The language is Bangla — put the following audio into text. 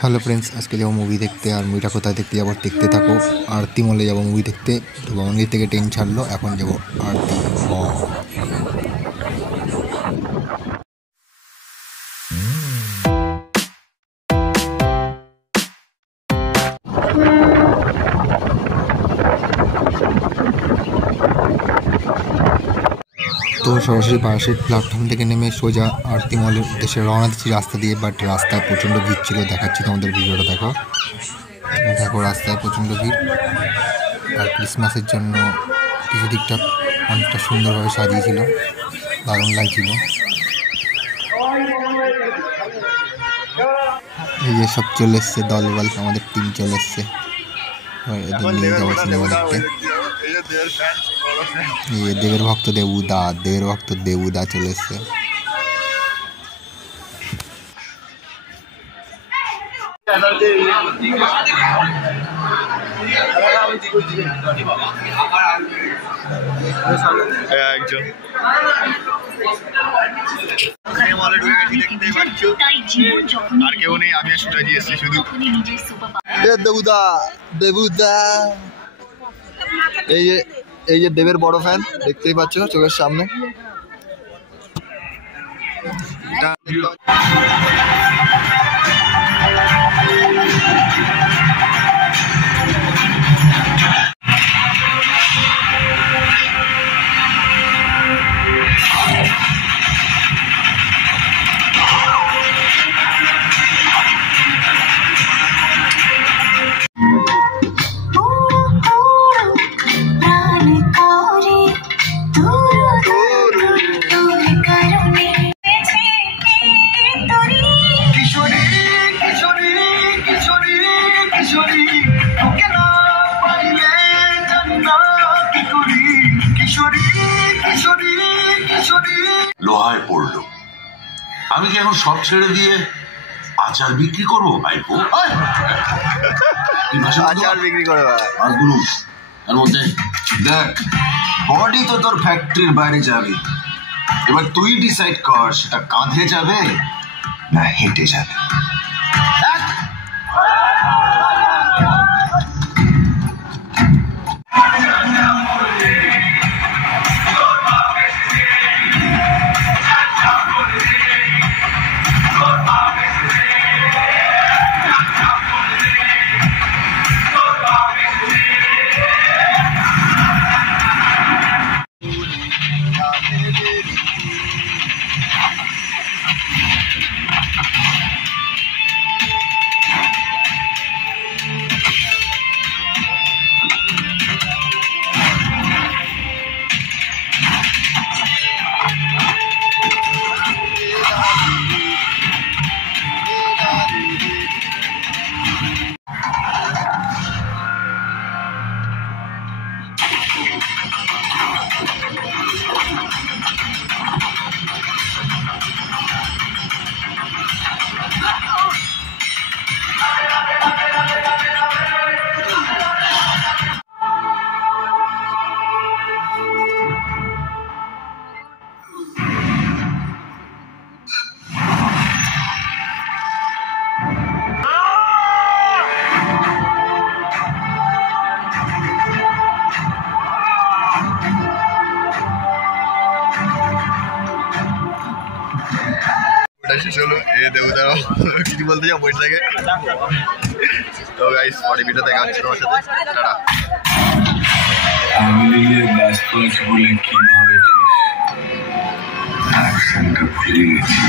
হ্যালো ফ্রেন্ডস, আজকে যাবো মুভি দেখতে। আর মুভিটা কোথায় দেখতে যাবো দেখতে থাকো। আরতি মলে যাবো মুভি দেখতে। মন্দির থেকে ট্রেন ছাড়লো, এখন যাবো আরতি মল। তো সরাসরি বারাসাত প্ল্যাটফর্ম থেকে নেমে সোজা আরতি মলের উদ্দেশ্যে রওনা দিচ্ছি রাস্তা দিয়ে। বাট রাস্তায় প্রচণ্ড ভিড় ছিল, দেখাচ্ছি তোমাদের ভিডিওটা দেখো। দেখো রাস্তায় প্রচণ্ড ভিড়। আর ক্রিসমাসের জন্য কিছু দিকটা অনেকটা সুন্দরভাবে সাজিয়েছিল, দারুণ লাগছিল। এই যে সব চলে এসছে দলবল, আমাদের টিম চলে এসছে। এদের নিয়ে যাবো সিনেমা দেখতে। দেবের ভক্ত দেবুদা চলে এসছে। আর কেউ নেই, আমি আর সুরাজি এসেছি শুধু। দেবুদা এই যে দেবের বড় ফ্যান, দেখতেই পাচ্ছ চোখের সামনে। লোহায় পড়লো। আমি কি এখন সব ছেড়ে দিয়ে আচার বিক্রি করবো ভাইপো? আচার বিক্রি করে তার মধ্যে দেখ, বডি তো তোর ফ্যাক্টরির বাইরে যাবে। এবার তুই ডিসাইড কর সেটা কাঁধে যাবে না হেঁটে যাবে। কিছু বলতে যাও বই থেকে। তো গাইস পরে ভিডিও দেখাচ্ছি তোমার সাথে। টাটা। ফ্যামিলি নিয়ে ব্যস্ত আছি বলে কি ভাবেছিস? অ্যাকশনটা ভুলে গেছি।